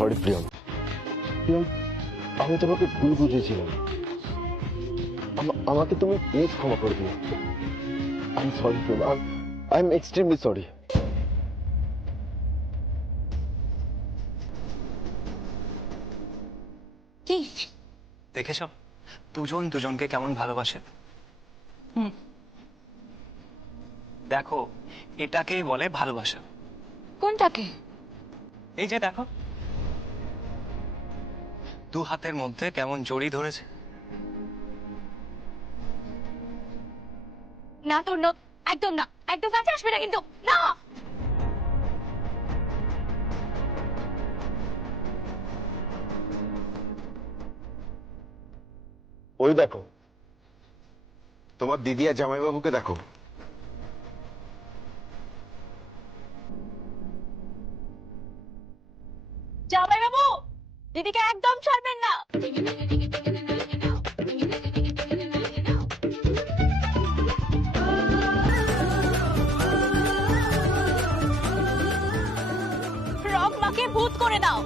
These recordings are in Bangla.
সরি প্রিয়ম। প্রিয়ম, আমি তোমাকে ভুল বুঝেছিলাম। আমাকে তুমি প্লিজ ক্ষমা করে দিও। I am sorry Priyam, I am extremely sorry. কি দেখেছ দুজন দুজনকে কেমন ভালোবাসে। দেখো এটাকেই বলে ভালোবাসা। কোনটাকে? এই যে দেখো দু হাতের মধ্যে কেমন জড়ি ধরেছে। না তোর একদম না, একদম কাছে আসবে না কিন্তু, না। ওই দেখো তোমার দিদি আর জামাইবাবুকে দেখো। জামাই বাবু, দিদিকে একদম ছাড়বেন না। রং মাকে ভূত করে দাও।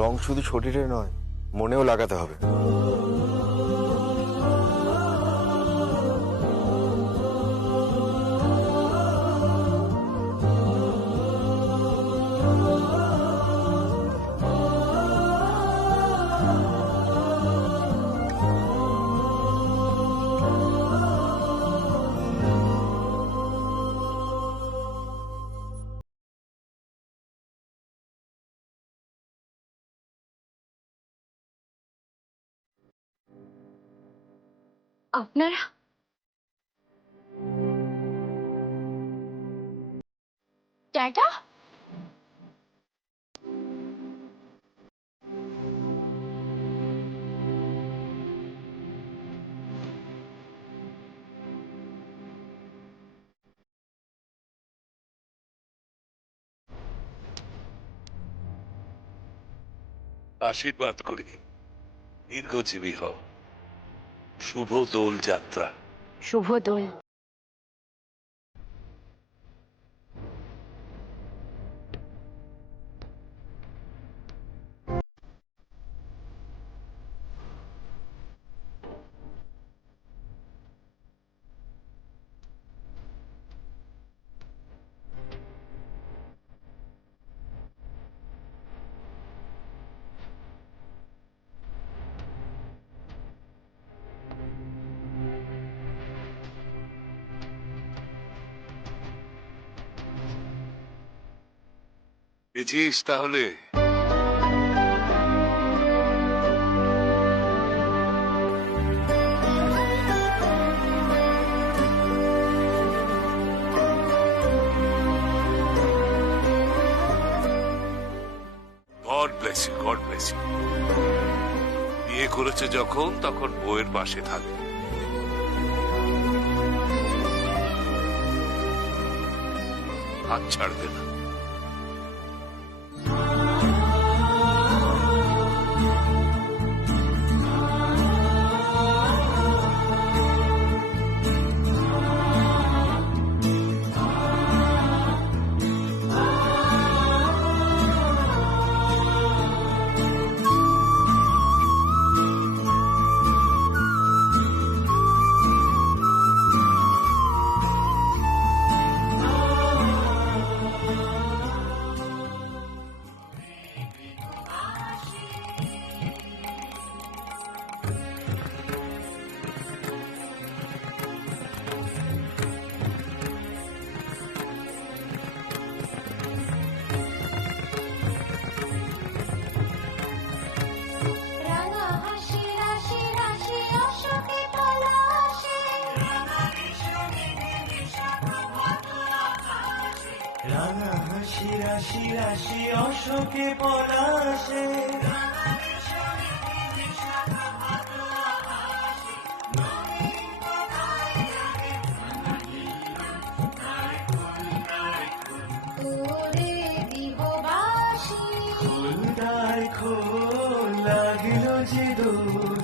রং শুধু শরীরে নয়, মনেও লাগাতে হবে। আপনারা এটা আশীর্বাদ করি দীর্ঘজীবী হও। শুভ দোল যাত্রা। শুভ দোল। পেয়েছিস তাহলে? God bless you, God bless you. বিয়ে করেছে যখন তখন বউয়ের পাশে থাকবে। হাত ছাড়বে না। রাঙা হাসি রাশি রাশি অশোকে পলাশে, ফুলদায় খোল লাগিল যে দোল,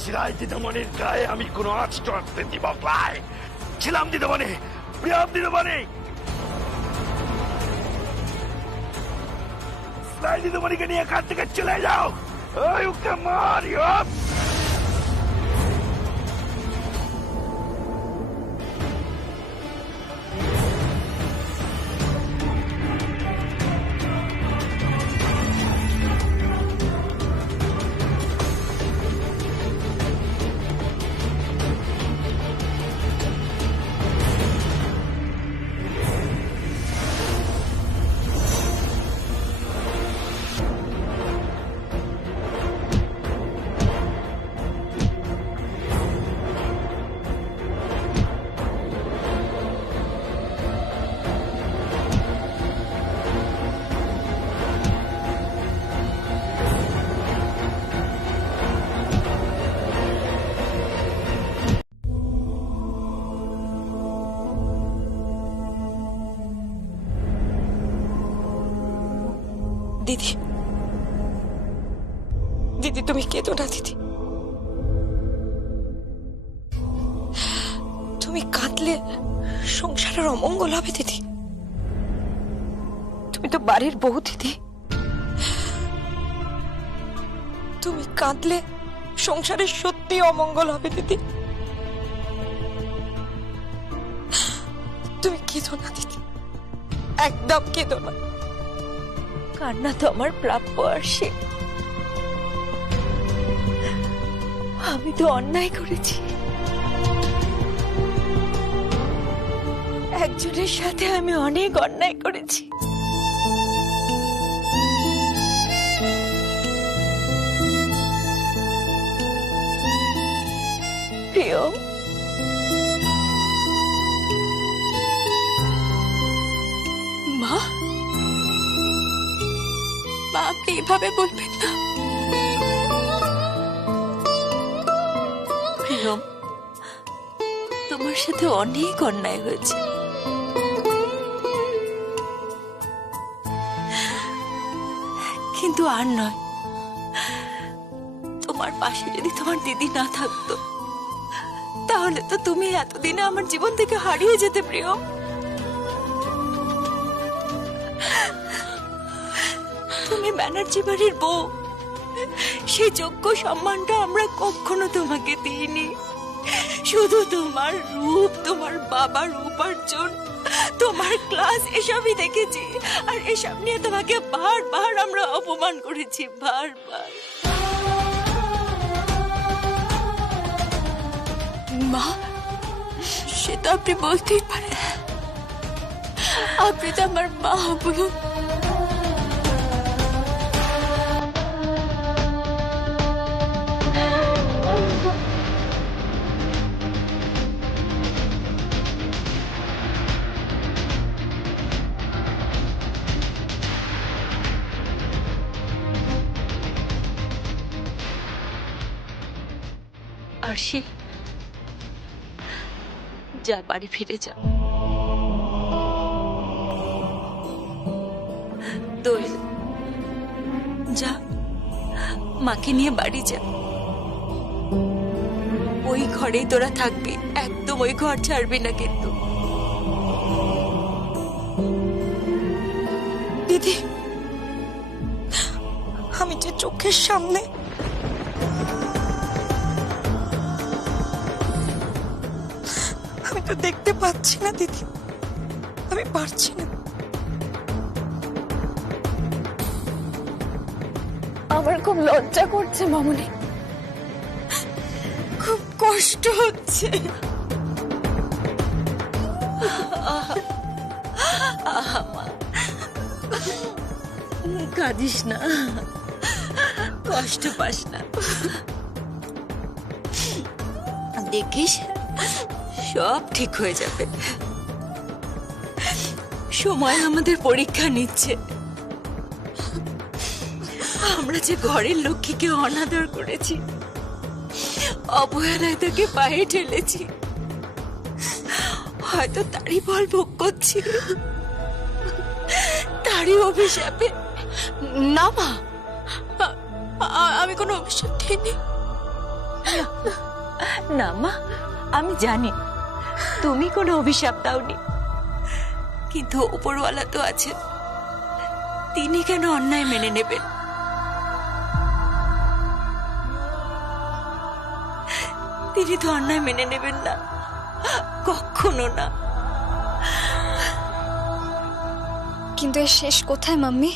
সিরাই দিদিমণির গায়ে আমি কোনো আঁচট আঁকতে দিব ক্লাই ছিলাম দিদিমণি প্রিয়াম দিদিমণি সিরাই দিদিমণিকে নিয়ে এখান থেকে চলে যাও ওই ওকে মারিও দিদি, দিদি তুমি কেঁদো না দিদি। তুমি কাঁদলে সংসারের অমঙ্গল হবে দিদি। তুমি তো বাড়ির বউ দিদি, তুমি কাঁদলে সংসারের সত্যি অমঙ্গল হবে দিদি। তুমি কেঁদো না দিদি, একদম কেঁদো না। কান্না তো আমার প্রাপ্য আসে। আমি তো অন্যায় করেছি, একজনের সাথে আমি অনেক অন্যায় করেছি। প্রিয়, মা, মা আপনি এভাবে বলবেন না। প্রিয়ম, তোমার সাথে অনেক অন্যায় হয়েছে, কিন্তু আর নয়। তোমার পাশে যদি তোমার দিদি না থাকতো তাহলে তো তুমি এতদিনে আমার জীবন থেকে হারিয়ে যেতে। প্রিয়ম, তুমি ব্যানার্জি বাড়ির বউ, সেই যোগ্য সম্মানটা আমরা কখনো তোমাকে দিইনি। শুধু তোমার রূপ, তোমার বাবার উপার্জন, তোমার ক্লাস এসবই দেখেছি, আর এসব নিয়ে তোমাকে বারবার আমরা অপমান করেছি, বারবার। মা, সেটা আপনি বলতেই পারেন, আপনি তো আমার মা। বলুন, আরশি, যা বাড়ি ফিরে যা। দোয়েল, যা মাকে নিয়ে বাড়ি যা। ওই ঘরেই তোরা থাকবি, একদম ওই ঘর ছাড়বি না কিন্তু। দিদি, আমি যে চোখের সামনে আমি তো দেখতে পাচ্ছি না দিদি, আমি পারছি না। আমার খুব লজ্জা করছে মামুনি, খুব কষ্ট হচ্ছে। মা, কাঁদিস না, কষ্ট পাস না। দেখিস সব ঠিক হয়ে যাবে। সময় আমাদের পরীক্ষা নিচ্ছে। আমরা যে ঘরের লক্ষ্মীকে অনাদর করেছি, অবহেলায় তাকে পায়ে ঠেলেছি, হয়তো তারই ফল ভোগ করছি, তারই অভিশাপে। না মা, আমি কোনো অভিশাপ দিইনি। না মা, আমি জানি তুমি কোনো অভিশাপ দাওনি, কিন্তু উপরওয়ালা তো আছেন, তিনি কেন অন্যায় মেনে নেবেন? তিনি তো অন্যায় মেনে নেবেন না, কখনো না। কিন্তু এর শেষ কোথায় মাম্মি?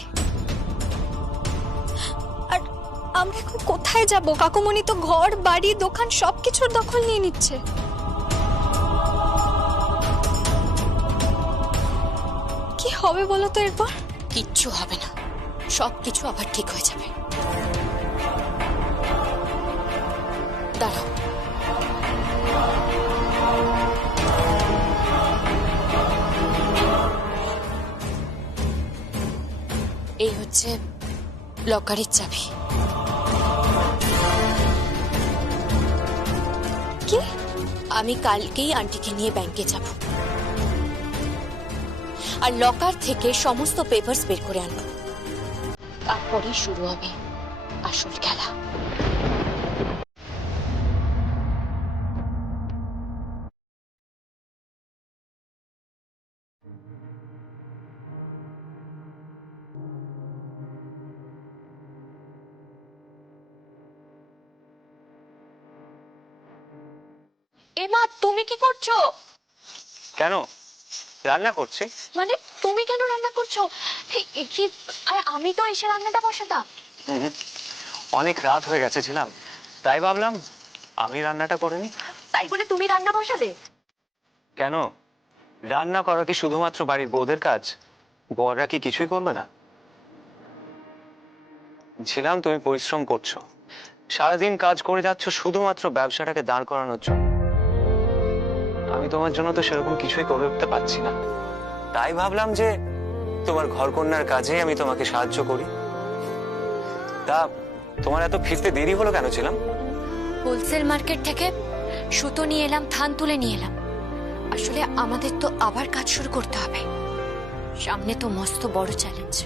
আর আমরা এখন কোথায় যাব? কাকুমণি তো ঘর বাড়ি দোকান সবকিছুর দখল নিয়ে নিচ্ছে। কি হবে বলো তো এরপর? কিচ্ছু হবে না, সবকিছু আবার ঠিক হয়ে যাবে। দাঁড়াও, এই হচ্ছে লকারের চাবি। কি? আমি কালকেই আন্টিকে নিয়ে ব্যাংকে যাব, আর লকার থেকে সমস্ত পেপারস বের করে আনবো। তারপরেই শুরু হবে আসল খেলা। এমা, তুমি কি করছো? কেন? রান্না করছি। মানে তুমি কেন রান্না করছো? কি, আমি তো এসে রান্নাটা বসাতাম। অনেক রাত হয়ে গেছে ছিলাম, তাই ভাবলাম আমি রান্নাটা করে নি। তাই বলে তুমি রান্না বসালে? কেন? রান্না করা কি শুধুমাত্র বাড়ির বউদের কাজ? বড়রা কি কিছুই করবে না? ছিলাম, তুমি পরিশ্রম করছো, সারাদিন কাজ করে যাচ্ছ শুধুমাত্র ব্যবসাটাকে দাঁড় করানোর জন্য। আমি তোমার জন্য তো সেরকম কিছুই করে উঠতে পারছি না, তাই ভাবলাম যে তোমার ঘরকন্যার কাজে আমি তোমাকে সাহায্য করি। তা তোমার এত ফিরতে দেরি হলো কেন ছিলাম? হোলসেল মার্কেট থেকে সুতো নিয়ে এলাম, ধান তুলে নিয়ে এলাম। আসলে আমাদের তো আবার কাজ শুরু করতে হবে, সামনে তো মস্ত বড় চ্যালেঞ্জ।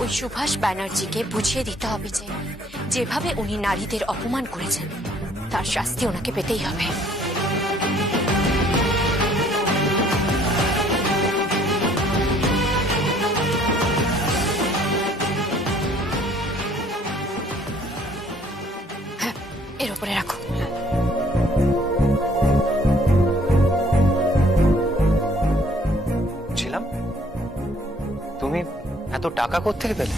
ওই সুভাষ ব্যানার্জিকে বুঝিয়ে দিতে হবে যে যেভাবে উনি নারীদের অপমান করেছেন তার শাস্তি ওনাকে পেতেই হবে। হ্যাঁ, এর উপরে রাখো। ছিলাম, তুমি এত টাকা কোত্থেকে পেলে?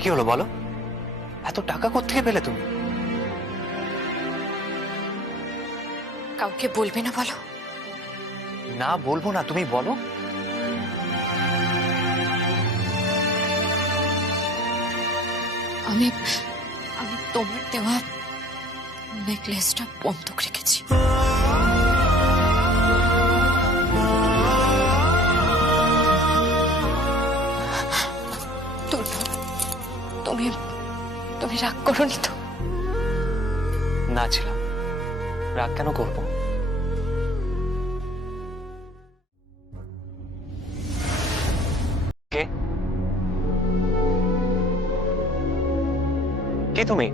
কি হলো বলো, এত টাকা কোত্থেকে পেলে তুমি? কাউকে বলবে না বলো। না বলবো না, তুমি বলো। আমি তোমার দেওয়া নেকলেসটা বন্ধক রেখেছি। তুমি রাগ করোনি তো? না ছিলাম, রাগ কেন করবো? কে? কে তুমি?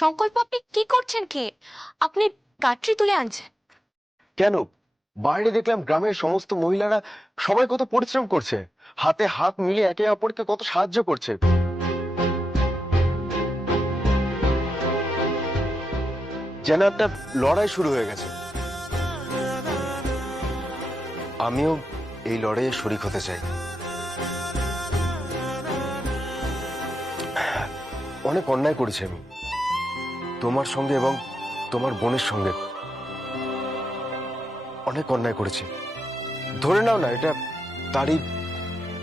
সংকল্প, আপনি কি করছেন? কি আপনি গাঁটরি তুলে আনছেন? কেন? বাইরে দেখলাম গ্রামের সমস্ত মহিলারা সবাই কত পরিশ্রম করছে, হাতে হাত মিলিয়ে একে অপরকে কত সাহায্য করছে। যেন একটা লড়াই শুরু হয়ে গেছে। আমিও এই লড়াইয়ে শরিক হতে চাই। অনেক অন্যায় করেছি আমি তোমার সঙ্গে এবং তোমার বোনের সঙ্গে, অনেক অন্যায় করেছি। ধরে নাও না এটা তারই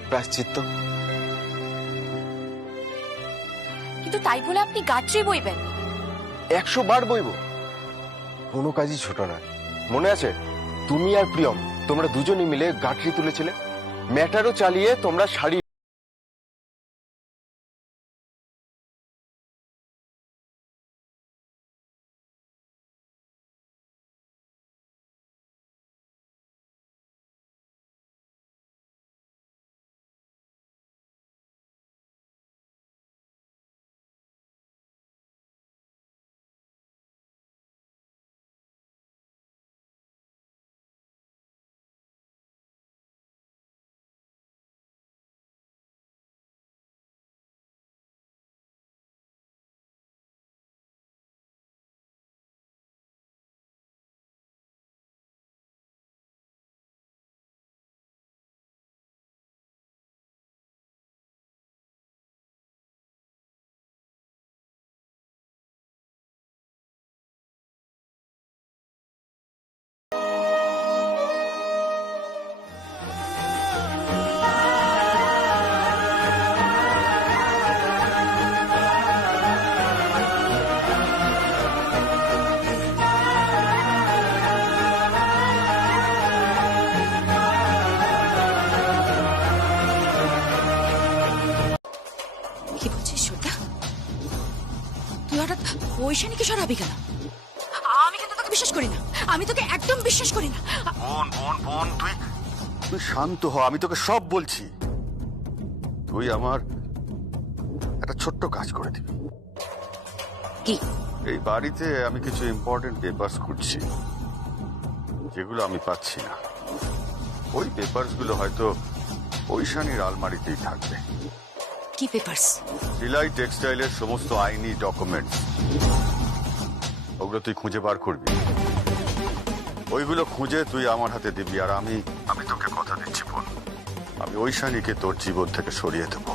প্রায়শ্চিত্ত। কিন্তু তাই বলে আপনি গাঁটরি বইবেন? 100 বার বইব, কোনো কাজই ছোট না। মনে আছে তুমি আর প্রিয়ম তোমরা দুজনে মিলে গাঁটরি তুলেছিলে, ম্যাটারও চালিয়ে তোমরা শাড়ি। কি বলছিস শ্রদ্ধা? তুই হঠাৎ ঐশানীকে সরাবি কেন? আমি কিন্তু তোকে বিশ্বাস করি না, আমি তোকে একদম বিশ্বাস করি না। বোন বোন বোন, তুই শান্ত হ, আমি তোকে সব বলছি। তুই আমার একটা ছোট্ট কাজ করে দিবি। কি? এই বাড়িতে আমি কিছু ইম্পর্টেন্ট পেপারস খুঁজছি, যেগুলো আমি পাচ্ছি না। ওই পেপারস গুলো হয়তো ঐশানীর আলমারিতেই থাকবে। কি পেপারস? সিলাই টেক্সটাইলের সমস্ত আইনি ডকুমেন্টস, ওগুলো তুই খুঁজে বার করবি। ওইগুলো খুঁজে তুই আমার হাতে দিবি, আর আমি তোকে কথা দিচ্ছি বোন, আমি ঐশানীকে তোর জীবন থেকে সরিয়ে দেব।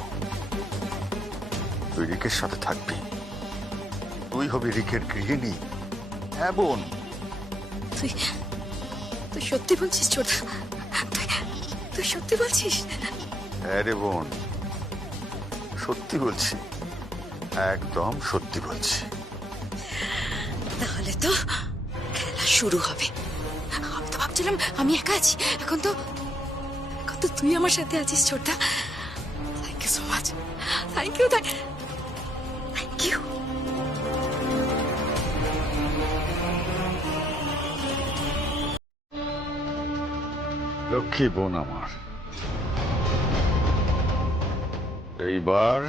তুই রিকের সাথে থাকবি, তুই হবি রিকের গৃহিণী। হ্যাঁ বোন। তুই তুই সত্যি বলছিস শ্রদ্ধা? তুই সত্যি বলছিস? হ্যাঁ রে বোন, সত্যি বলছি, একদম সত্যি বলছি। তাহলে তো খেলা শুরু হবে। আমি তো ভাবছিলাম আমি একা আছি, এখন তো তুই আমার সাথে আছিস Shraddha. Thank you so much, thank you, thank you. লক্ষ্মী বোন আমার, এইবার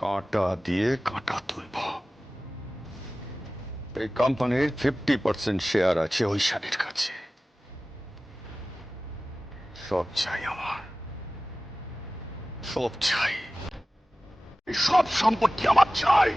কাঁটা দিয়ে কাঁটা তুলব। এই কোম্পানির 50% শেয়ার আছে ঐশানীর কাছে। সব চাই আমার, সব চাই, এই সব সম্পত্তি আমার চাই।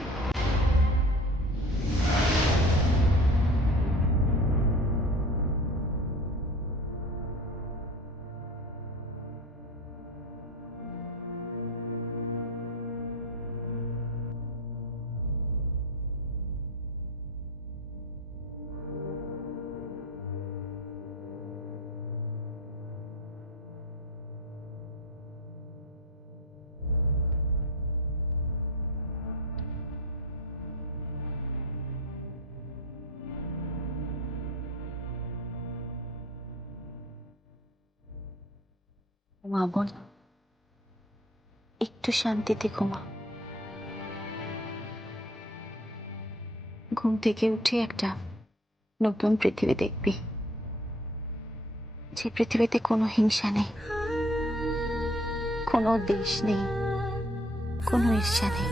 মা বোন, একটু শান্তিতে ঘুমা। ঘুম থেকে উঠে একটা নতুন পৃথিবী দেখবি, যে পৃথিবীতে কোনো হিংসা নেই, কোনো দেশ নেই, কোনো ঈর্ষা নেই।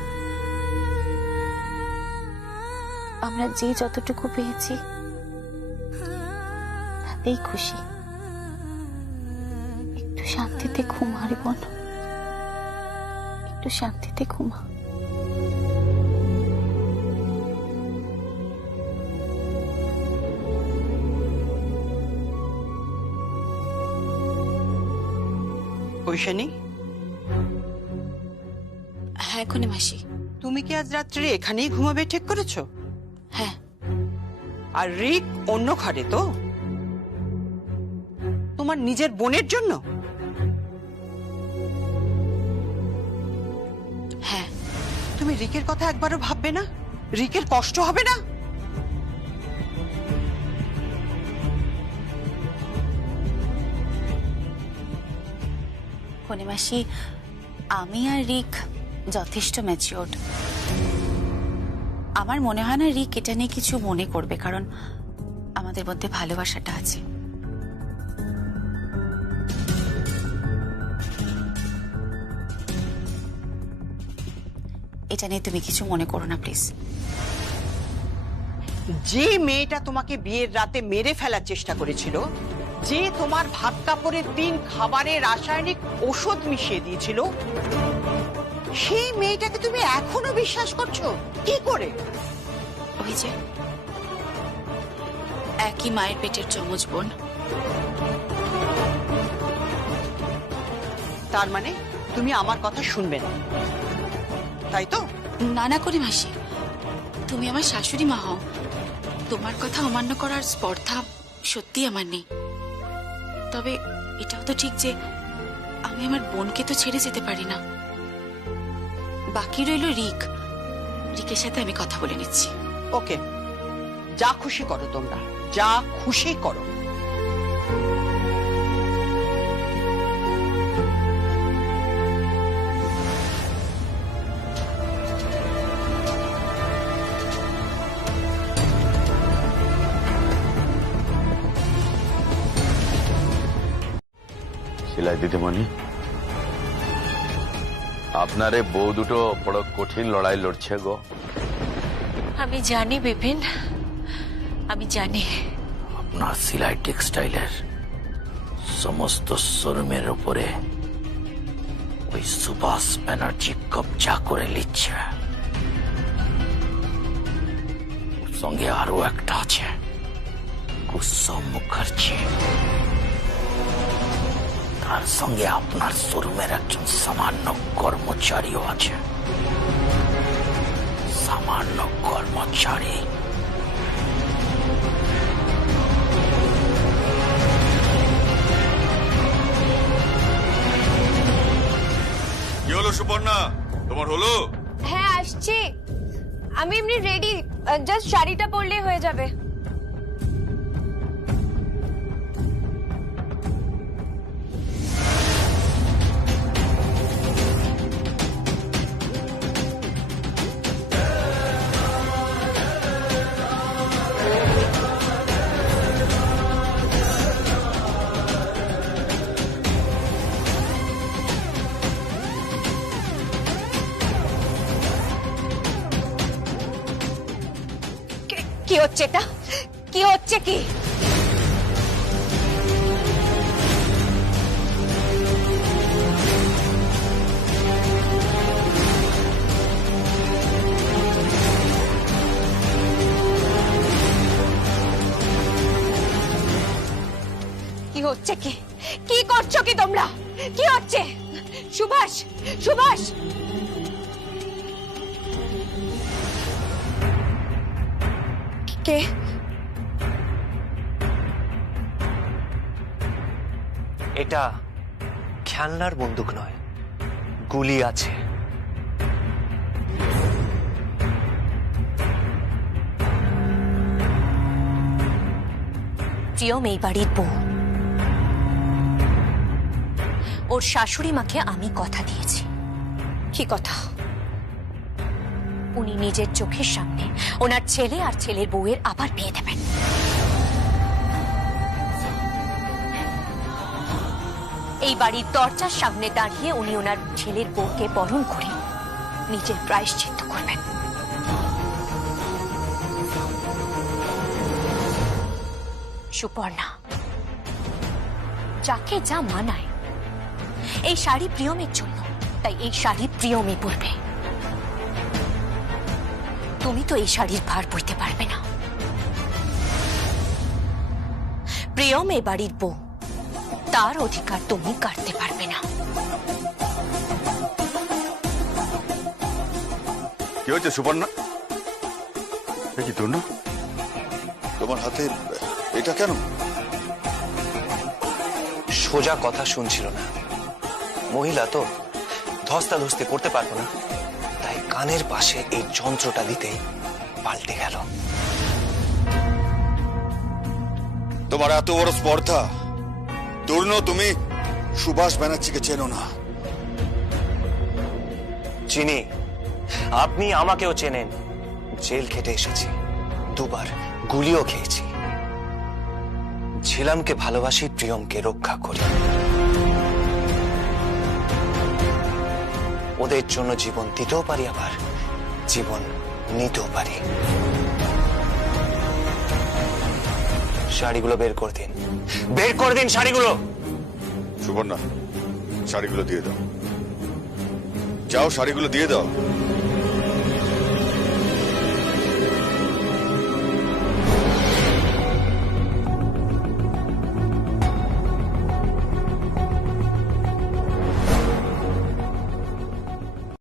আমরা যে যতটুকু পেয়েছি তাতেই খুশি। একটু শান্তিতে ঘুমা রে বোন, একটু শান্তিতে ঘুমা। কৈশানী, হ্যাঁ কোনে মাসি। তুমি কি আজ রাত্রে এখানেই ঘুমাবে ঠিক করেছো? হ্যাঁ। আর রিক অন্য ঘরে তো? তোমার নিজের বোনের জন্য? হ্যাঁ। তুমি রিকের কথা একবারও ভাববে না? রিকের কষ্ট হবে না? কোনে মাসি, আমি আর রিক যথেষ্ট ম্যাচিওর্ড। আমার মনে হয় না রিক এটা নিয়ে কিছু মনে করবে, কারণ আমাদের মধ্যে ভালোবাসাটা আছে। এটা নিয়ে তুমি কিছু মনে করো না প্লিজ। যে মেয়েটা তোমাকে বিয়ের রাতে মেরে ফেলার চেষ্টা করেছিল, যে তোমার ভাত কাপড়ের 3 খাবারে রাসায়নিক ওষুধ মিশিয়ে দিয়েছিল, সেই মেয়েটাকে তুমি এখনো বিশ্বাস করছো কি করে? ওই যে একই মায়ের পেটের যমজ বোন। তার মানে তুমি আমার কথা শুনবে না, তাই তো? না না করে মাসি, তুমি আমার শাশুড়ি মা হও। তোমার কথা অমান্য করার স্পর্ধা সত্যি আমার নেই। তবে এটাও তো ঠিক যে আমি আমার বোনকে তো ছেড়ে যেতে পারি না। বাকি রইল রিক। রিকের সাথে আমি কথা বলে নিচ্ছি। ওকে, যা খুশি করো, তোমরা যা খুশি করো। সেলাই দিদিমণি, আপনারে বউ দুটো বড় কঠিন লড়াই লড়ছে গো। আমি জানি বিপিন, আমি জানি। আপনার সেলাই টেক্সটাইলের সমস্ত শোরুমের উপরে ওই সুভাষ ব্যানার্জি কবজা করে নিচ্ছে। ওর সঙ্গে আরো একটা আছে, কুসুম মুখার্জি। তার সঙ্গে আপনার শোরুমের একজন সামান্য কর্মচারীও আছে। সামান্য কর্মচারী। কি হলো সুপর্ণা, তোমার হলো? হ্যাঁ আসছি, আমি এমনি রেডি, জাস্ট শাড়িটা পরলেই হয়ে যাবে। কি হচ্ছে এটা? কি হচ্ছে কি? কি হচ্ছে কি? কি করছো কি তোমরা? কি হচ্ছে? সুভাষ, সুভাষ! কে? এটা খেলনার বন্দুক নয়, গুলি আছে। প্রিয়ম এই বাড়ির বউ। ওর শাশুড়ি মাকে আমি কথা দিয়েছি। কি কথা? উনি নিজের চোখের সামনে ওনার ছেলে আর ছেলের বউয়ের আবার বিয়ে দেবেন। এই বাড়ির দরজার সামনে দাঁড়িয়ে উনি ওনার ছেলের বউকে বরণ করে নিজের প্রায়শ্চিত্ত করবেন। সুপর্ণা, যাকে যা মানায়, এই শাড়ি প্রিয়মের জন্য, তাই এই শাড়ি প্রিয়মই পরবে। তুমি তো এই শাড়ির ভার বইতে পারবে না। প্রিয়ম এ বাড়ির বউ, তার অধিকার তুমি কাটতে পারবে না। কি হচ্ছে সুপর্ণা? কি তোর না? তোমার হাতে এটা কেন? সোজা কথা শুনছিল না, মহিলা তো ধস্তাধস্তি করতে পারবো না, তাই কানের পাশে এই যন্ত্রটা দিতেই পাল্টে গেল। তোমার এত বড় স্পর্ধা! দুর্ন, তুমি সুভাষ ব্যানার্জিকে চেনো না। চিনি, আপনি আমাকেও চেনেন। জেল খেটে এসেছি, দুবার গুলিও খেয়েছি। ঝিলামকে ভালোবাসি, প্রিয়মকে রক্ষা করি। ওদের জন্য জীবন দিতেও পারি, আবার জীবন নিতেও পারি। শাড়িগুলো বের করে দিন, বের করে দিন শাড়িগুলো। সুপর্ণা, শাড়িগুলো দিয়ে দাও। যাও, শাড়িগুলো দিয়ে দাও।